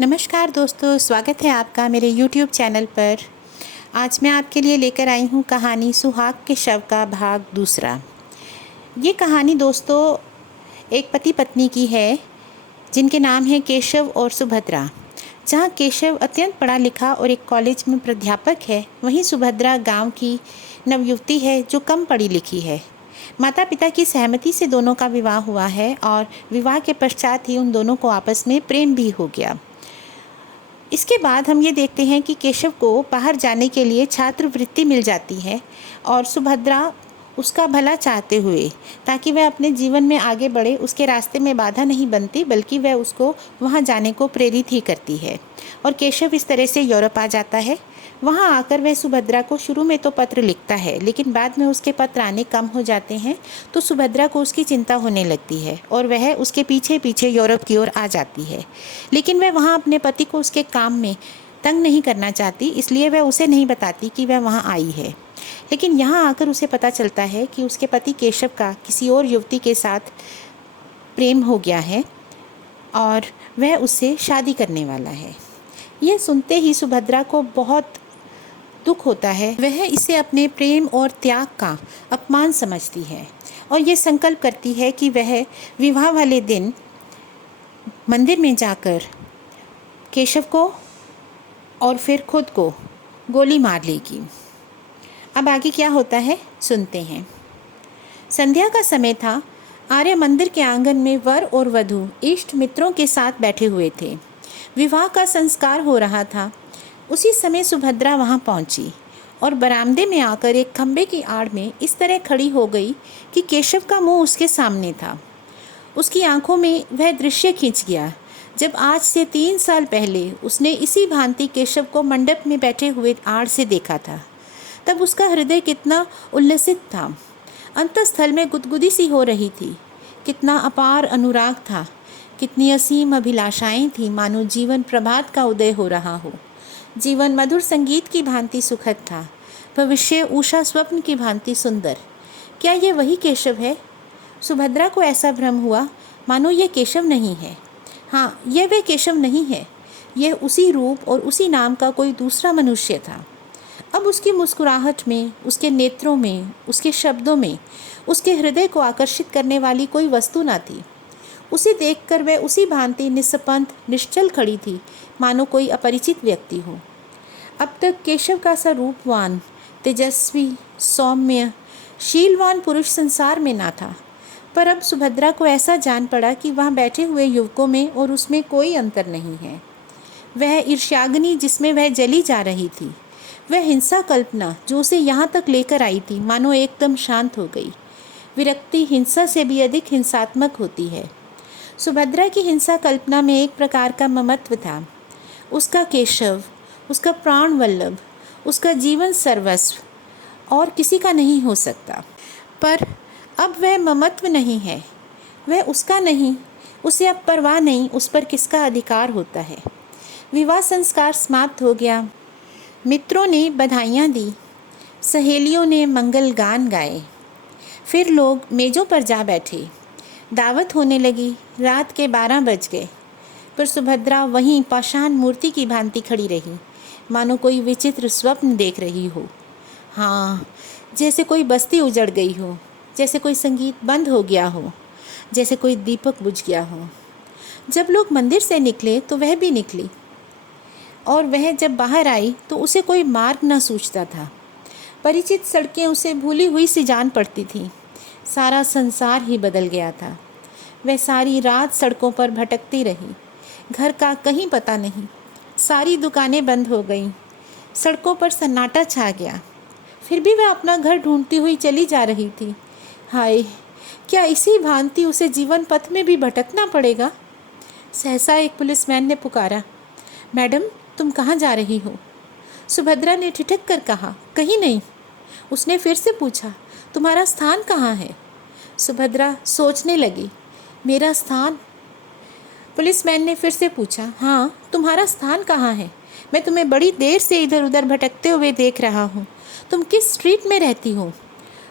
नमस्कार दोस्तों, स्वागत है आपका मेरे YouTube चैनल पर। आज मैं आपके लिए लेकर आई हूँ कहानी सुहाग के शव का भाग दूसरा। ये कहानी दोस्तों एक पति पत्नी की है जिनके नाम है केशव और सुभद्रा। जहाँ केशव अत्यंत पढ़ा लिखा और एक कॉलेज में प्राध्यापक है, वहीं सुभद्रा गांव की नवयुवती है जो कम पढ़ी लिखी है। माता पिता की सहमति से दोनों का विवाह हुआ है और विवाह के पश्चात ही उन दोनों को आपस में प्रेम भी हो गया। इसके बाद हम ये देखते हैं कि केशव को बाहर जाने के लिए छात्रवृत्ति मिल जाती है और सुभद्रा उसका भला चाहते हुए, ताकि वह अपने जीवन में आगे बढ़े, उसके रास्ते में बाधा नहीं बनती बल्कि वह उसको वहाँ जाने को प्रेरित ही करती है। और केशव इस तरह से यूरोप आ जाता है। वहाँ आकर वह सुभद्रा को शुरू में तो पत्र लिखता है, लेकिन बाद में उसके पत्र आने कम हो जाते हैं तो सुभद्रा को उसकी चिंता होने लगती है और वह उसके पीछे पीछे यूरोप की ओर आ जाती है। लेकिन वह वहाँ अपने पति को उसके काम में तंग नहीं करना चाहती, इसलिए वह उसे नहीं बताती कि वह वहाँ आई है। लेकिन यहाँ आकर उसे पता चलता है कि उसके पति केशव का किसी और युवती के साथ प्रेम हो गया है और वह उससे शादी करने वाला है। यह सुनते ही सुभद्रा को बहुत दुख होता है। वह इसे अपने प्रेम और त्याग का अपमान समझती है और ये संकल्प करती है कि वह विवाह वाले दिन मंदिर में जाकर केशव को और फिर खुद को गोली मार लेगी। अब आगे क्या होता है सुनते हैं। संध्या का समय था। आर्य मंदिर के आंगन में वर और वधू इष्ट मित्रों के साथ बैठे हुए थे। विवाह का संस्कार हो रहा था। उसी समय सुभद्रा वहां पहुंची और बरामदे में आकर एक खंबे की आड़ में इस तरह खड़ी हो गई कि केशव का मुंह उसके सामने था। उसकी आंखों में वह दृश्य खिंच गया जब आज से 3 साल पहले उसने इसी भांति केशव को मंडप में बैठे हुए आड़ से देखा था। तब उसका हृदय कितना उल्लसित था, अंतःस्थल में गुदगुदी सी हो रही थी। कितना अपार अनुराग था, कितनी असीम अभिलाषाएं थी, मानो जीवन प्रभात का उदय हो रहा हो। जीवन मधुर संगीत की भांति सुखद था, भविष्य उषा स्वप्न की भांति सुंदर। क्या ये वही केशव है? सुभद्रा को ऐसा भ्रम हुआ मानो ये केशव नहीं है। हाँ, यह वह केशव नहीं है, यह उसी रूप और उसी नाम का कोई दूसरा मनुष्य था। अब उसकी मुस्कुराहट में, उसके नेत्रों में, उसके शब्दों में उसके हृदय को आकर्षित करने वाली कोई वस्तु न थी। उसे देखकर वह उसी भांति निस्पंद निश्चल खड़ी थी, मानो कोई अपरिचित व्यक्ति हो। अब तक केशव का सा रूपवान, तेजस्वी, सौम्य, शीलवान पुरुष संसार में ना था, पर अब सुभद्रा को ऐसा जान पड़ा कि वहाँ बैठे हुए युवकों में और उसमें कोई अंतर नहीं है। वह ईर्ष्याग्नि जिसमें वह जली जा रही थी, वह हिंसा कल्पना जो उसे यहाँ तक लेकर आई थी, मानो एकदम शांत हो गई। विरक्ति हिंसा से भी अधिक हिंसात्मक होती है। सुभद्रा की हिंसा कल्पना में एक प्रकार का ममत्व था। उसका केशव, उसका प्राण वल्लभ, उसका जीवन सर्वस्व और किसी का नहीं हो सकता। पर अब वह ममत्व नहीं है, वह उसका नहीं, उसे अब परवाह नहीं उस पर किसका अधिकार होता है। विवाह संस्कार समाप्त हो गया। मित्रों ने बधाइयाँ दी, सहेलियों ने मंगल गान गाए। फिर लोग मेज़ों पर जा बैठे, दावत होने लगी। रात के 12 बज गए, पर सुभद्रा वहीं पाषाण मूर्ति की भांति खड़ी रही, मानो कोई विचित्र स्वप्न देख रही हो। हाँ, जैसे कोई बस्ती उजड़ गई हो, जैसे कोई संगीत बंद हो गया हो, जैसे कोई दीपक बुझ गया हो। जब लोग मंदिर से निकले तो वह भी निकली, और वह जब बाहर आई तो उसे कोई मार्ग न सूझता था। परिचित सड़कें उसे भूली हुई सी जान पड़ती थीं। सारा संसार ही बदल गया था। वह सारी रात सड़कों पर भटकती रही, घर का कहीं पता नहीं। सारी दुकानें बंद हो गईं, सड़कों पर सन्नाटा छा गया। फिर भी वह अपना घर ढूंढती हुई चली जा रही थी। हाय, क्या इसी भांति उसे जीवन पथ में भी भटकना पड़ेगा? सहसा एक पुलिसमैन ने पुकारा, मैडम, तुम कहाँ जा रही हो? सुभद्रा ने ठिठक कर कहा, कहीं नहीं। उसने फिर से पूछा, तुम्हारा स्थान कहाँ है? सुभद्रा सोचने लगी, मेरा स्थान? पुलिसमैन ने फिर से पूछा, हाँ, तुम्हारा स्थान कहाँ है? मैं तुम्हें बड़ी देर से इधर उधर भटकते हुए देख रहा हूँ। तुम किस स्ट्रीट में रहती हो?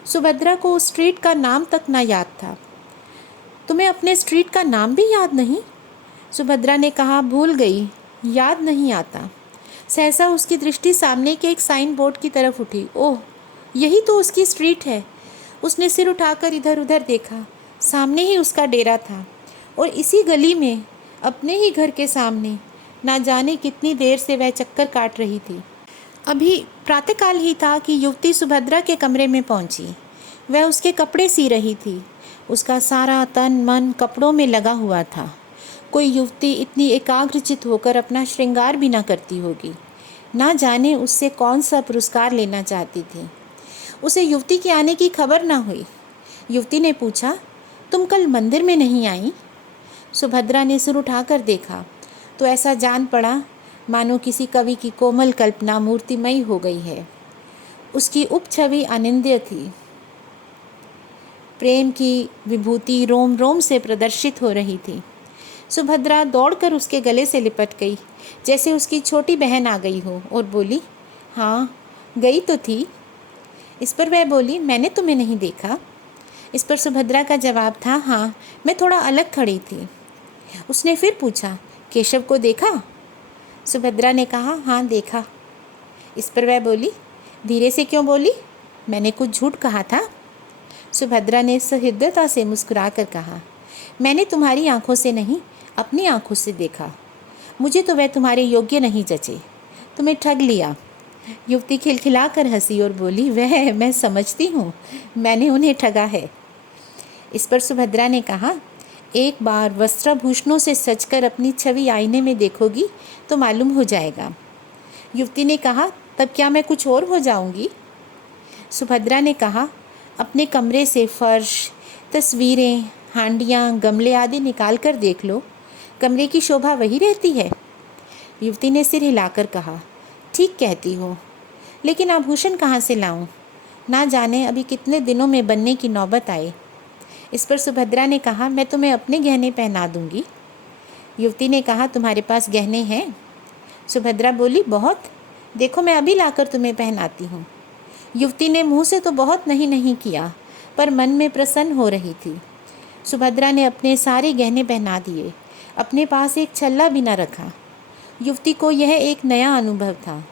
सुभद्रा को उस स्ट्रीट का नाम तक ना याद था। तुम्हें अपने स्ट्रीट का नाम भी याद नहीं? सुभद्रा ने कहा, भूल गई, याद नहीं आता। सहसा उसकी दृष्टि सामने के एक साइन बोर्ड की तरफ उठी। ओह, यही तो उसकी स्ट्रीट है। उसने सिर उठाकर इधर उधर देखा। सामने ही उसका डेरा था और इसी गली में, अपने ही घर के सामने, ना जाने कितनी देर से वह चक्कर काट रही थी। अभी प्रातःकाल ही था कि युवती सुभद्रा के कमरे में पहुंची। वह उसके कपड़े सी रही थी। उसका सारा तन मन कपड़ों में लगा हुआ था। कोई युवती इतनी एकाग्रचित होकर अपना श्रृंगार भी ना करती होगी। ना जाने उससे कौन सा पुरस्कार लेना चाहती थी। उसे युवती के आने की खबर ना हुई। युवती ने पूछा, तुम कल मंदिर में नहीं आई? सुभद्रा ने सिर उठाकर देखा तो ऐसा जान पड़ा मानो किसी कवि की कोमल कल्पना मूर्तिमयी हो गई है। उसकी उपछवि अनिंद्य थी। प्रेम की विभूति रोम रोम से प्रदर्शित हो रही थी। सुभद्रा दौड़कर उसके गले से लिपट गई, जैसे उसकी छोटी बहन आ गई हो, और बोली, हाँ, गई तो थी। इस पर वह बोली, मैंने तुम्हें नहीं देखा। इस पर सुभद्रा का जवाब था, हाँ, मैं थोड़ा अलग खड़ी थी। उसने फिर पूछा, केशव को देखा? सुभद्रा ने कहा, हाँ, देखा। इस पर वह बोली, धीरे से क्यों बोली? मैंने कुछ झूठ कहा था? सुभद्रा ने सहृदयता से मुस्कुराकर कहा, मैंने तुम्हारी आंखों से नहीं, अपनी आंखों से देखा। मुझे तो वह तुम्हारे योग्य नहीं जचे। तुम्हें ठग लिया। युवती खिलखिलाकर हंसी और बोली, वह मैं समझती हूँ, मैंने उन्हें ठगा है। इस पर सुभद्रा ने कहा, एक बार वस्त्राभूषणों से सजकर अपनी छवि आईने में देखोगी तो मालूम हो जाएगा। युवती ने कहा, तब क्या मैं कुछ और हो जाऊंगी? सुभद्रा ने कहा, अपने कमरे से फर्श, तस्वीरें, हांडियाँ, गमले आदि निकाल कर देख लो, कमरे की शोभा वही रहती है। युवती ने सिर हिलाकर कहा, ठीक कहती हो, लेकिन आभूषण कहाँ से लाऊं? ना जाने अभी कितने दिनों में बनने की नौबत आए। इस पर सुभद्रा ने कहा, मैं तुम्हें अपने गहने पहना दूंगी। युवती ने कहा, तुम्हारे पास गहने हैं? सुभद्रा बोली, बहुत, देखो मैं अभी लाकर तुम्हें पहनाती हूँ। युवती ने मुंह से तो बहुत नहीं नहीं किया, पर मन में प्रसन्न हो रही थी। सुभद्रा ने अपने सारे गहने पहना दिए, अपने पास एक छल्ला भी न रखा। युवती को यह एक नया अनुभव था।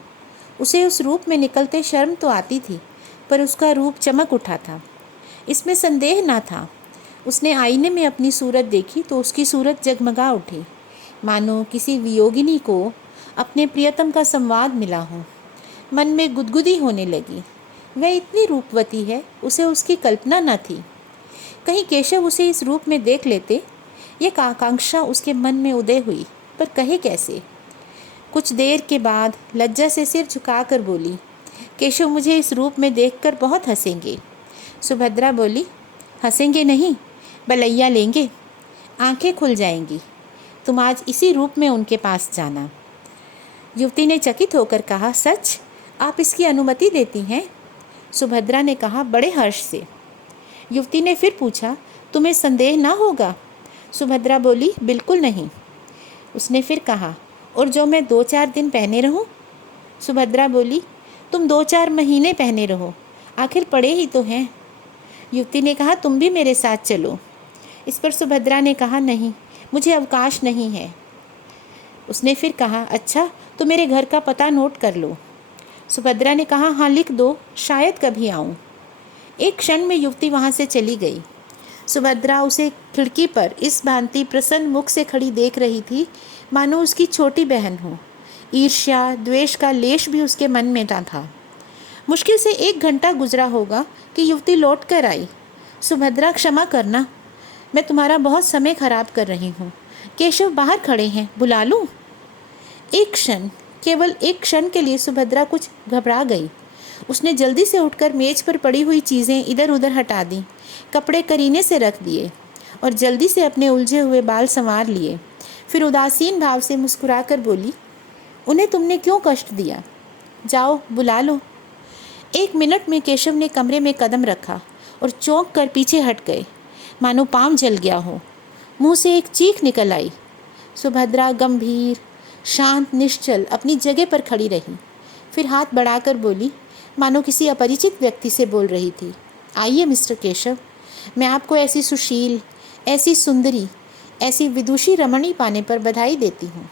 उसे उस रूप में निकलते शर्म तो आती थी, पर उसका रूप चमक उठा था, इसमें संदेह न था। उसने आईने में अपनी सूरत देखी तो उसकी सूरत जगमगा उठी, मानो किसी वियोगिनी को अपने प्रियतम का संवाद मिला हो। मन में गुदगुदी होने लगी। वह इतनी रूपवती है, उसे उसकी कल्पना न थी। कहीं केशव उसे इस रूप में देख लेते, यह आकांक्षा उसके मन में उदय हुई, पर कहे कैसे। कुछ देर के बाद लज्जा से सिर झुकाकर बोली, केशव मुझे इस रूप में देखकर बहुत हंसेंगे। सुभद्रा बोली, हंसेंगे नहीं, बलैया लेंगे, आंखें खुल जाएंगी। तुम आज इसी रूप में उनके पास जाना। युवती ने चकित होकर कहा, सच? आप इसकी अनुमति देती हैं? सुभद्रा ने कहा, बड़े हर्ष से। युवती ने फिर पूछा, तुम्हें संदेह ना होगा? सुभद्रा बोली, बिल्कुल नहीं। उसने फिर कहा, और जो मैं 2-4 दिन पहने रहूं? सुभद्रा बोली, तुम 2-4 महीने पहने रहो, आखिर पड़े ही तो हैं। युवती ने कहा, तुम भी मेरे साथ चलो। इस पर सुभद्रा ने कहा, नहीं, मुझे अवकाश नहीं है। उसने फिर कहा, अच्छा, तो मेरे घर का पता नोट कर लो। सुभद्रा ने कहा, हाँ, लिख दो, शायद कभी आऊँ। एक क्षण में युवती वहाँ से चली गई। सुभद्रा उसे खिड़की पर इस भांति प्रसन्न मुख से खड़ी देख रही थी मानो उसकी छोटी बहन हो। ईर्ष्या, द्वेष का लेश भी उसके मन में ना था। मुश्किल से 1 घंटा गुजरा होगा कि युवती लौट कर आई। सुभद्रा, क्षमा करना, मैं तुम्हारा बहुत समय खराब कर रही हूँ। केशव बाहर खड़े हैं, बुला लूँ? एक क्षण, केवल एक क्षण के लिए सुभद्रा कुछ घबरा गई। उसने जल्दी से उठकर मेज पर पड़ी हुई चीज़ें इधर उधर हटा दी, कपड़े करीने से रख दिए और जल्दी से अपने उलझे हुए बाल संवार लिए। फिर उदासीन भाव से मुस्कुरा कर बोली, उन्हें तुमने क्यों कष्ट दिया? जाओ, बुला लो। 1 मिनट में केशव ने कमरे में कदम रखा और चौंक कर पीछे हट गए, मानो पाँव जल गया हो। मुंह से एक चीख निकल आई। सुभद्रा गंभीर, शांत, निश्चल अपनी जगह पर खड़ी रही। फिर हाथ बढ़ाकर बोली, मानो किसी अपरिचित व्यक्ति से बोल रही थी, आइए मिस्टर केशव, मैं आपको ऐसी सुशील, ऐसी सुंदरी, ऐसी विदुषी रमणी पाने पर बधाई देती हूँ।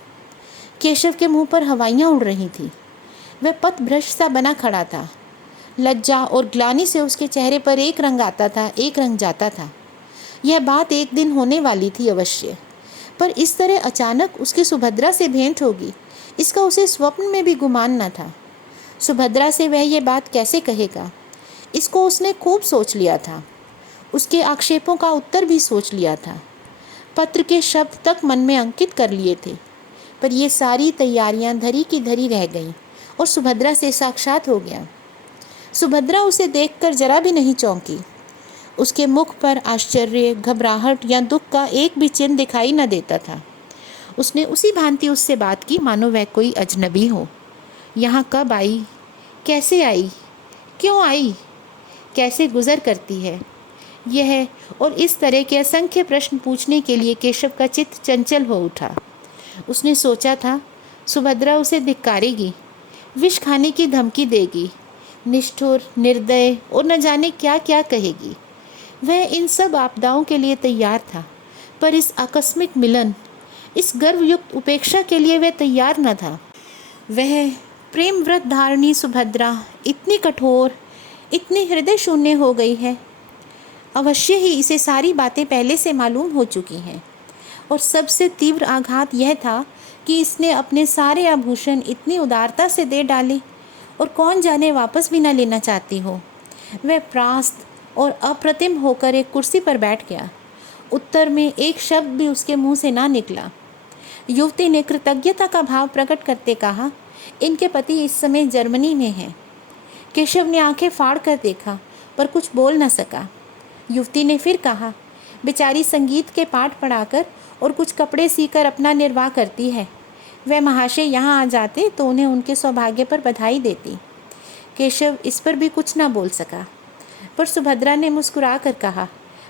केशव के मुंह पर हवाइयाँ उड़ रही थी। वह पथभ्रष्ट सा बना खड़ा था। लज्जा और ग्लानि से उसके चेहरे पर एक रंग आता था, एक रंग जाता था। यह बात एक दिन होने वाली थी अवश्य, पर इस तरह अचानक उसकी सुभद्रा से भेंट होगी, इसका उसे स्वप्न में भी गुमान न था। सुभद्रा से वह ये बात कैसे कहेगा, इसको उसने खूब सोच लिया था। उसके आक्षेपों का उत्तर भी सोच लिया था। पत्र के शब्द तक मन में अंकित कर लिए थे, पर ये सारी तैयारियां धरी की धरी रह गईं और सुभद्रा से साक्षात हो गया। सुभद्रा उसे देखकर जरा भी नहीं चौंकी। उसके मुख पर आश्चर्य, घबराहट या दुख का एक भी चिन्ह दिखाई न देता था। उसने उसी भांति उससे बात की मानो वह कोई अजनबी हो। यहाँ कब आई, कैसे आई, क्यों आई, कैसे गुजर करती है, यह और इस तरह के असंख्य प्रश्न पूछने के लिए केशव का चित्त चंचल हो उठा। उसने सोचा था सुभद्रा उसे धिक्कारेगी, विष खाने की धमकी देगी, निष्ठुर, निर्दय और न जाने क्या क्या कहेगी। वह इन सब आपदाओं के लिए तैयार था, पर इस आकस्मिक मिलन, इस गर्वयुक्त उपेक्षा के लिए वह तैयार न था। वह प्रेम व्रत धारणी सुभद्रा इतनी कठोर, इतनी हृदय शून्य हो गई है। अवश्य ही इसे सारी बातें पहले से मालूम हो चुकी हैं। और सबसे तीव्र आघात यह था कि इसने अपने सारे आभूषण इतनी उदारता से दे डाले और कौन जाने वापस भी न लेना चाहती हो। वह प्रास्त और अप्रतिम होकर एक कुर्सी पर बैठ गया। उत्तर में एक शब्द भी उसके मुंह से ना निकला। युवती ने कृतज्ञता का भाव प्रकट करते कहा, इनके पति इस समय जर्मनी में हैं। केशव ने आंखें फाड़ कर देखा, पर कुछ बोल न सका। युवती ने फिर कहा, बेचारी संगीत के पाठ पढ़ाकर और कुछ कपड़े सीकर अपना निर्वाह करती है। वह महाशय यहाँ आ जाते तो उन्हें उनके सौभाग्य पर बधाई देती। केशव इस पर भी कुछ न बोल सका, पर सुभद्रा ने मुस्कुरा कर कहा,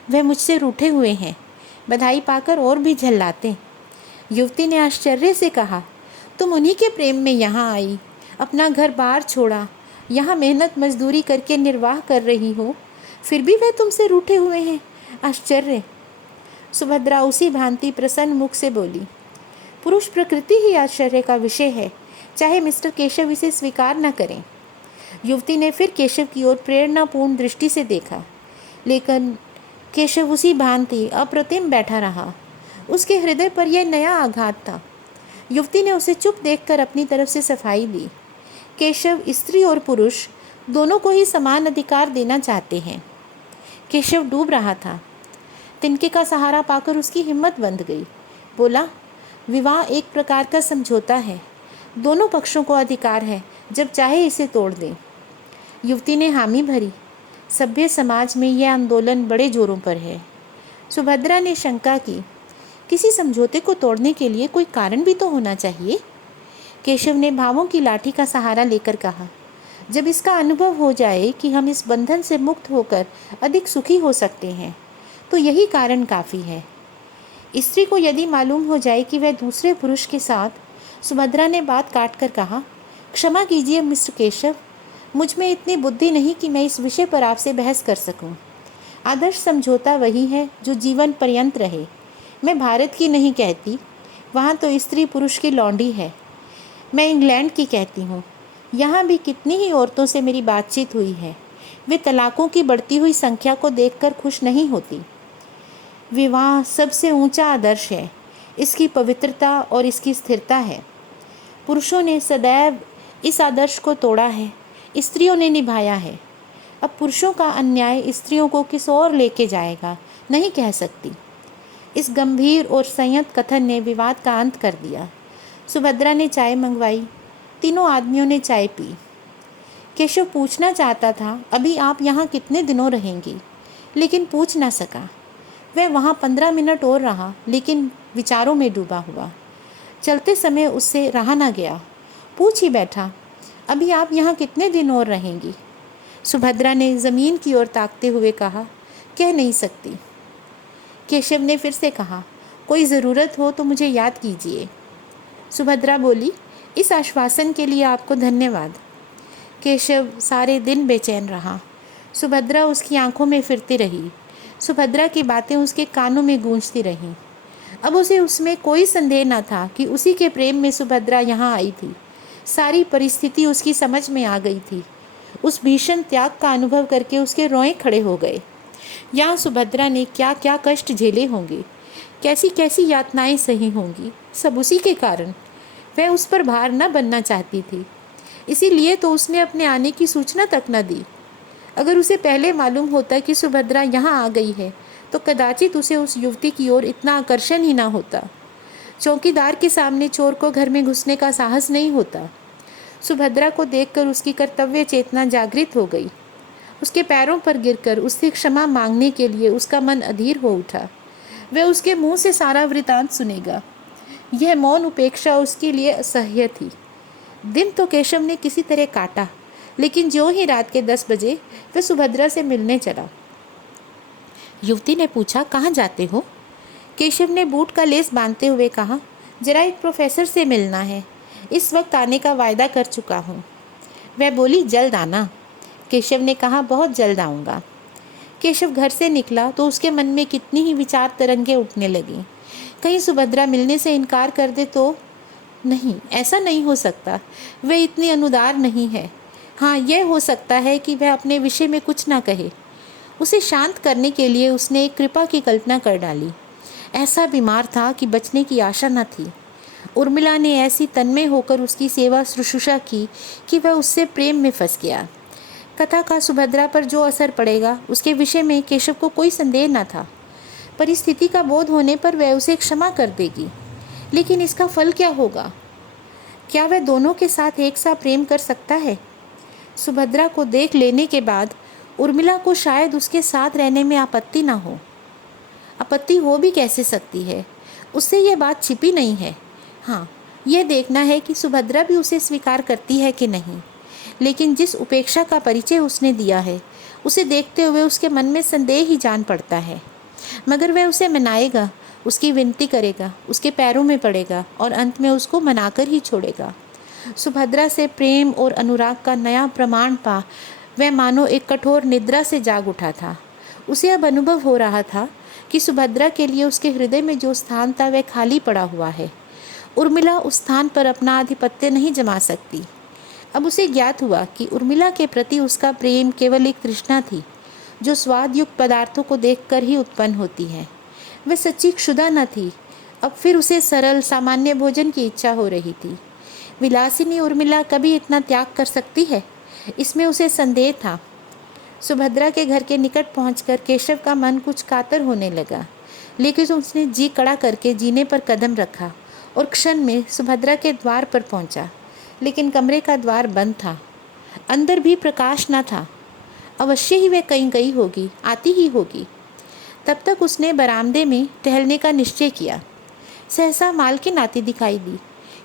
वह मुझसे रूठे हुए हैं, बधाई पाकर और भी झल्लाते। युवती ने आश्चर्य से कहा, तुम उन्हीं के प्रेम में यहाँ आई, अपना घर बार छोड़ा, यहाँ मेहनत मजदूरी करके निर्वाह कर रही हो, फिर भी वह तुमसे रूठे हुए हैं, आश्चर्य। सुभद्रा उसी भांति प्रसन्न मुख से बोली, पुरुष प्रकृति ही आश्चर्य का विषय है, चाहे मिस्टर केशव इसे स्वीकार न करें। युवती ने फिर केशव की ओर प्रेरणापूर्ण दृष्टि से देखा, लेकिन केशव उसी भांति अप्रतिम बैठा रहा। उसके हृदय पर यह नया आघात था। युवती ने उसे चुप देखकर अपनी तरफ से सफाई दी। केशव स्त्री और पुरुष दोनों को ही समान अधिकार देना चाहते हैं। केशव डूब रहा था। तिनके का सहारा पाकर उसकी हिम्मत बंध गई। बोला, विवाह एक प्रकार का समझौता है, दोनों पक्षों को अधिकार है, जब चाहे इसे तोड़ दें। युवती ने हामी भरी। सभ्य समाज में यह आंदोलन बड़े जोरों पर है। सुभद्रा ने शंका की, किसी समझौते को तोड़ने के लिए कोई कारण भी तो होना चाहिए। केशव ने भावों की लाठी का सहारा लेकर कहा, जब इसका अनुभव हो जाए कि हम इस बंधन से मुक्त होकर अधिक सुखी हो सकते हैं, तो यही कारण काफ़ी है। स्त्री को यदि मालूम हो जाए कि वह दूसरे पुरुष के साथ, सुभद्रा ने बात काट कर कहा, क्षमा कीजिए मिस्टर केशव, मुझ में इतनी बुद्धि नहीं कि मैं इस विषय पर आपसे बहस कर सकूं। आदर्श समझौता वही है जो जीवन पर्यंत रहे। मैं भारत की नहीं कहती, वहाँ तो स्त्री पुरुष की लौंडी है। मैं इंग्लैंड की कहती हूँ। यहाँ भी कितनी ही औरतों से मेरी बातचीत हुई है, वे तलाकों की बढ़ती हुई संख्या को देखकर खुश नहीं होती। विवाह सबसे ऊंचा आदर्श है, इसकी पवित्रता और इसकी स्थिरता है। पुरुषों ने सदैव इस आदर्श को तोड़ा है, स्त्रियों ने निभाया है। अब पुरुषों का अन्याय स्त्रियों को किस ओर लेके जाएगा, नहीं कह सकती। इस गंभीर और संयत कथन ने विवाद का अंत कर दिया। सुभद्रा ने चाय मंगवाई। तीनों आदमियों ने चाय पी। केशव पूछना चाहता था, अभी आप यहाँ कितने दिनों रहेंगी, लेकिन पूछ ना सका। वह वहाँ 15 मिनट और रहा, लेकिन विचारों में डूबा हुआ। चलते समय उससे रहा ना गया, पूछ ही बैठा, अभी आप यहाँ कितने दिन और रहेंगी। सुभद्रा ने ज़मीन की ओर ताकते हुए कहा, कह नहीं सकती। केशव ने फिर से कहा, कोई ज़रूरत हो तो मुझे याद कीजिए। सुभद्रा बोली, इस आश्वासन के लिए आपको धन्यवाद। केशव सारे दिन बेचैन रहा। सुभद्रा उसकी आंखों में फिरती रही। सुभद्रा की बातें उसके कानों में गूंजती रहीं। अब उसे उसमें कोई संदेह न था कि उसी के प्रेम में सुभद्रा यहाँ आई थी। सारी परिस्थिति उसकी समझ में आ गई थी। उस भीषण त्याग का अनुभव करके उसके रोए खड़े हो गए। यहाँ सुभद्रा ने क्या क्या कष्ट झेले होंगे, कैसी कैसी यातनाएं सही होंगी, सब उसी के कारण। वह उस पर भार न बनना चाहती थी, इसीलिए तो उसने अपने आने की सूचना तक न दी। अगर उसे पहले मालूम होता कि सुभद्रा यहाँ आ गई है तो कदाचित उसे उस युवती की ओर इतना आकर्षण ही ना होता। चौकीदार के सामने चोर को घर में घुसने का साहस नहीं होता। सुभद्रा को देखकर उसकी कर्तव्य चेतना जागृत हो गई। उसके पैरों पर गिरकर उससे क्षमा मांगने के लिए उसका मन अधीर हो उठा। वह उसके मुंह से सारा वृतांत सुनेगा। यह मौन उपेक्षा उसके लिए असह्य थी। दिन तो केशव ने किसी तरह काटा, लेकिन ज्यों ही रात के 10 बजे वह सुभद्रा से मिलने चला। युवती ने पूछा, कहाँ जाते हो? केशव ने बूट का लेस बांधते हुए कहा, जरा एक प्रोफेसर से मिलना है, इस वक्त आने का वायदा कर चुका हूँ। वह बोली, जल्द आना। केशव ने कहा, बहुत जल्द आऊँगा। केशव घर से निकला तो उसके मन में कितनी ही विचार तरंगे उठने लगी। कहीं सुभद्रा मिलने से इनकार कर दे तो? नहीं, ऐसा नहीं हो सकता। वह इतनी अनुदार नहीं है। हाँ, यह हो सकता है कि वह अपने विषय में कुछ ना कहे। उसे शांत करने के लिए उसने एक कृपा की कल्पना कर डाली। ऐसा बीमार था कि बचने की आशा न थी। उर्मिला ने ऐसी तन्मय होकर उसकी सेवा शुश्रूषा की कि वह उससे प्रेम में फंस गया। कथा का सुभद्रा पर जो असर पड़ेगा उसके विषय में केशव को कोई संदेह न था। परिस्थिति का बोध होने पर वह उसे क्षमा कर देगी, लेकिन इसका फल क्या होगा? क्या वह दोनों के साथ एक सा प्रेम कर सकता है? सुभद्रा को देख लेने के बाद उर्मिला को शायद उसके साथ रहने में आपत्ति ना हो। आपत्ति हो भी कैसे सकती है? उससे यह बात छिपी नहीं है। हाँ, यह देखना है कि सुभद्रा भी उसे स्वीकार करती है कि नहीं। लेकिन जिस उपेक्षा का परिचय उसने दिया है, उसे देखते हुए उसके मन में संदेह ही जान पड़ता है। मगर वह उसे मनाएगा, उसकी विनती करेगा, उसके पैरों में पड़ेगा और अंत में उसको मनाकर ही छोड़ेगा। सुभद्रा से प्रेम और अनुराग का नया प्रमाण पा वह मानो एक कठोर निद्रा से जाग उठा था। उसे अब अनुभव हो रहा था कि सुभद्रा के लिए उसके हृदय में जो स्थान था वह खाली पड़ा हुआ है। उर्मिला उस स्थान पर अपना आधिपत्य नहीं जमा सकती। अब उसे ज्ञात हुआ कि उर्मिला के प्रति उसका प्रेम केवल एक तृष्णा थी, जो स्वादयुक्त पदार्थों को देखकर ही उत्पन्न होती है। वह सच्ची क्षुधा न थी। अब फिर उसे सरल सामान्य भोजन की इच्छा हो रही थी। विलासिनी उर्मिला कभी इतना त्याग कर सकती है? इसमें उसे संदेह था। सुभद्रा के घर के निकट पहुंचकर केशव का मन कुछ कातर होने लगा, लेकिन उसने जी कड़ा करके जीने पर कदम रखा और क्षण में सुभद्रा के द्वार पर पहुंचा। लेकिन कमरे का द्वार बंद था, अंदर भी प्रकाश न था। अवश्य ही वह कहीं गई होगी, आती ही होगी। तब तक उसने बरामदे में टहलने का निश्चय किया। सहसा मालकिन आती दिखाई दी।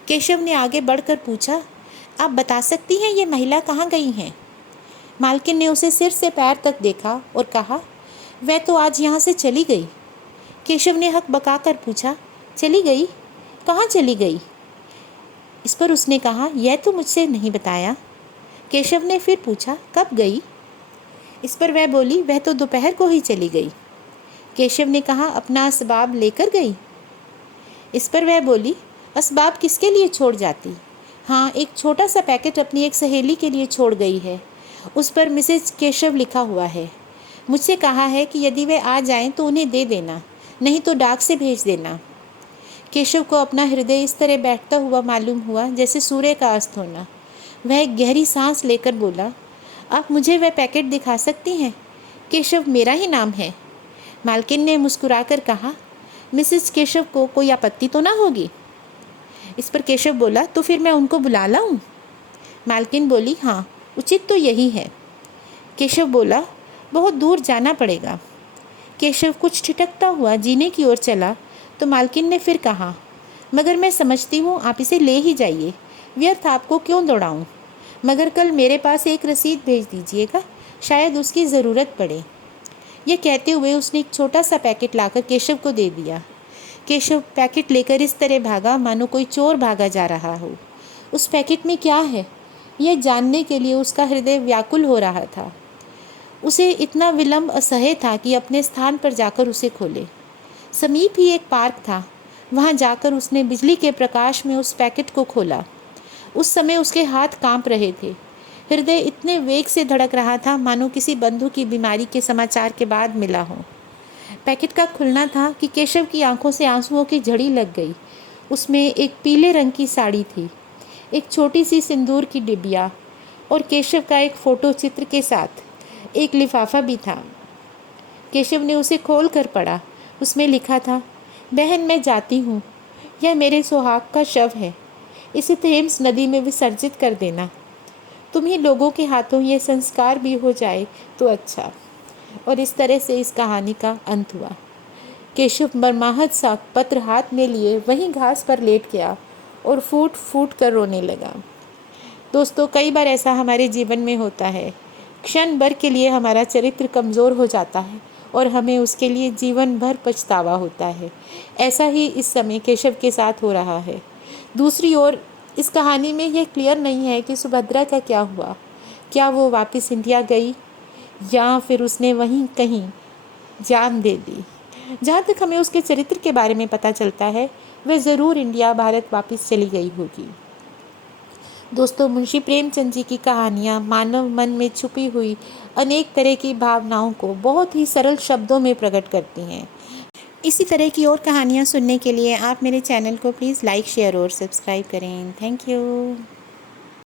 केशव ने आगे बढ़कर पूछा, आप बता सकती हैं ये महिला कहाँ गई हैं? मालकिन ने उसे सिर से पैर तक देखा और कहा, वह तो आज यहाँ से चली गई। केशव ने हक बकाकर पूछा, चली गई? कहाँ चली गई? इस पर उसने कहा, यह तो मुझसे नहीं बताया। केशव ने फिर पूछा, कब गई? इस पर वह बोली, वह तो दोपहर को ही चली गई। केशव ने कहा, अपना असबाब लेकर गई? इस पर वह बोली, असबाब किसके लिए छोड़ जाती? हाँ, एक छोटा सा पैकेट अपनी एक सहेली के लिए छोड़ गई है। उस पर मिसेज केशव लिखा हुआ है। मुझसे कहा है कि यदि वे आ जाएं तो उन्हें दे देना, नहीं तो डाक से भेज देना। केशव को अपना हृदय इस तरह बैठता हुआ मालूम हुआ जैसे सूर्य का अस्त होना। वह एक गहरी सांस लेकर बोला, आप मुझे वह पैकेट दिखा सकती हैं? केशव मेरा ही नाम है। मालकिन ने मुस्कुराकर कहा, मिसेज केशव को कोई आपत्ति तो ना होगी? इस पर केशव बोला, तो फिर मैं उनको बुला लाऊं? मालकिन बोली, हाँ, उचित तो यही है। केशव बोला, बहुत दूर जाना पड़ेगा। केशव कुछ ठिठकता हुआ जीने की ओर चला तो मालकिन ने फिर कहा, मगर मैं समझती हूँ आप इसे ले ही जाइए, व्यर्थ आपको क्यों दौड़ाऊँ। मगर कल मेरे पास एक रसीद भेज दीजिएगा, शायद उसकी ज़रूरत पड़े। यह कहते हुए उसने एक छोटा सा पैकेट लाकर केशव को दे दिया। केशव पैकेट लेकर इस तरह भागा मानो कोई चोर भागा जा रहा हो। उस पैकेट में क्या है, यह जानने के लिए उसका हृदय व्याकुल हो रहा था। उसे इतना विलंब असह्य था कि अपने स्थान पर जाकर उसे खोले। समीप ही एक पार्क था, वहाँ जाकर उसने बिजली के प्रकाश में उस पैकेट को खोला। उस समय उसके हाथ कांप रहे थे। हृदय इतने वेग से धड़क रहा था मानो किसी बंधु की बीमारी के समाचार के बाद मिला हो। पैकेट का खुलना था कि केशव की आंखों से आंसुओं की झड़ी लग गई। उसमें एक पीले रंग की साड़ी थी, एक छोटी सी सिंदूर की डिबिया और केशव का एक फ़ोटो चित्र के साथ एक लिफाफा भी था। केशव ने उसे खोल कर पढ़ा। उसमें लिखा था, बहन मैं जाती हूँ, यह मेरे सुहाग का शव है, इसे थेम्स नदी में विसर्जित कर देना। तुम्हीं लोगों के हाथों ये संस्कार भी हो जाए तो अच्छा। और इस तरह से इस कहानी का अंत हुआ। केशव मर्माहत सा पत्र हाथ में लिए वहीं घास पर लेट गया और फूट फूट कर रोने लगा। दोस्तों, कई बार ऐसा हमारे जीवन में होता है। क्षण भर के लिए हमारा चरित्र कमज़ोर हो जाता है और हमें उसके लिए जीवन भर पछतावा होता है। ऐसा ही इस समय केशव के साथ हो रहा है। दूसरी ओर इस कहानी में यह क्लियर नहीं है कि सुभद्रा का क्या हुआ। क्या वो वापस इंडिया गई या फिर उसने वहीं कहीं जान दे दी। जहाँ तक हमें उसके चरित्र के बारे में पता चलता है, वह ज़रूर इंडिया भारत वापस चली गई होगी। दोस्तों, मुंशी प्रेमचंद जी की कहानियाँ मानव मन में छुपी हुई अनेक तरह की भावनाओं को बहुत ही सरल शब्दों में प्रकट करती हैं। इसी तरह की और कहानियाँ सुनने के लिए आप मेरे चैनल को प्लीज़ लाइक, शेयर और सब्सक्राइब करें। Thank you.